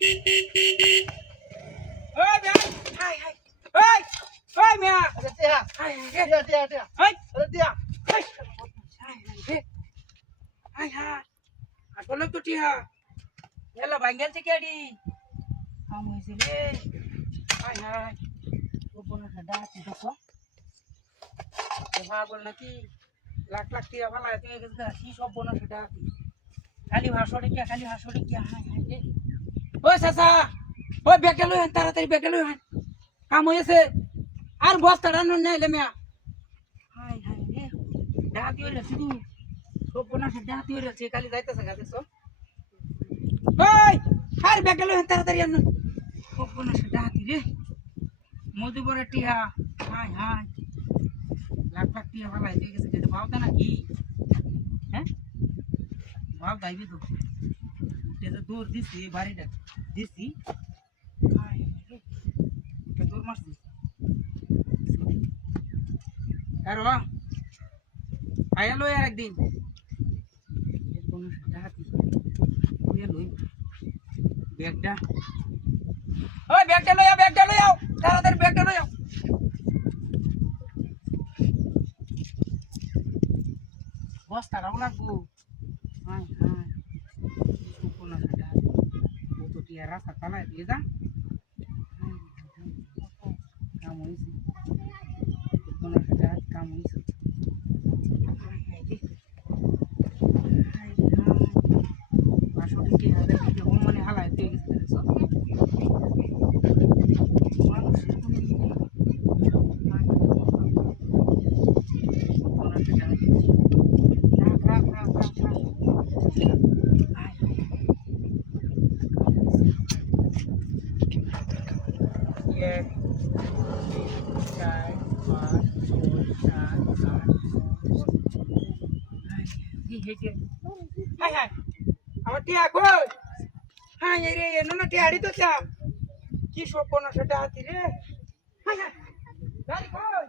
ওই বে high high ওই ওই মিয়া আরে টিয়া হাই টিয়া হাই আরে টিয়া হাই হাই হাই আসলে তো টিয়া এলা বাঙ্গাল থেকে আডি কাম হইছে রে হাই হাই ওপনে সাদা দেখো ভাগল নাকি লাখ লাখ টিয়া ভালো আছে কি সব বোনা সেটা খালি ভাষণে কি হাই হাই রে ওই চাচা ওই ব্যাগটা লই আন তাড়াতাড়ি ব্যাগটা লই আন কাম হয়েছে আর বস্তাটা নাইলে মিয়া হাই হাই রে ডাহাতি হইলে শুধু সব বোনা সে ডাহাতি হইলে খালি যাইতেছে গা দেখছো ওই আর ব্যাগটা লই আন তাড়াতাড়ি আন সব বোনা সে ডাহাতি রে মধুবরের টিয়া হাই হাই লাখ লাখ টিয়া ভালো হয়ে গেছে যেটা ভাবতে নাকি হ্যাঁ ভাব যাইবি তো উঠে দূর দিছি বাড়িটা দিছি দূর মারছি আর আয়ালো আর একদিন ব্যাগটা ওই ব্যাগটা লই আও তাড়াতাড়ি ব্যাগটা লই আও বস্তাটাও লাগবো হাই হাই সুপনা সেটা তো টিয়া রাস্তা পালায় দিয়ে যা কাম হয়েছে সুপনা সেটা কাম হয়েছে আসলে কি হাজার কি ও মানে হালায় দিয়ে গেছে মানুষের কোনো আমার টিয়া কই হ্যাঁ রে না টিয়াড়ি তো চা কি সপন সেটা হাতি রে গাড়ি কই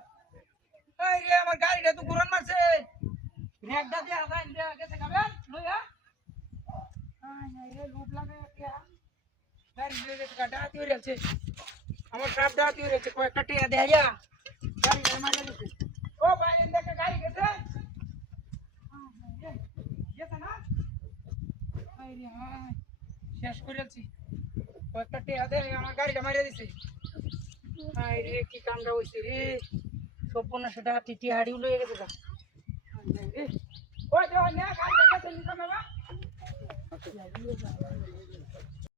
এই রে আমার গাড়িটা তো ঘুরান মারছে রেকটা দিয়ে আদা ইন্ডিয়া গেছে গাবেন লইয়া হ্যাঁ রে লুট লাগে টিয়া গাড়ি লয়ে গেছে গাড়ি হাতি হয়ে যাচ্ছে আমার কাপটা হাতি হয়ে যাচ্ছে কয়েকটা টিয়া দেয়া গাড়ি মারা গেছে ও ভাই এদিকে গাড়ি গেছে গেছে না শেষ করেছি কয়েকটা টিয়া দে আমার গাড়িটা মারিয়ে দিছে হাই রে কি কামটা হয়েছে রে সম্পূর্ণ সেটা টিটি হাড়িও লয়ে গেছে গা ওই গাড়ি গেছে নিতে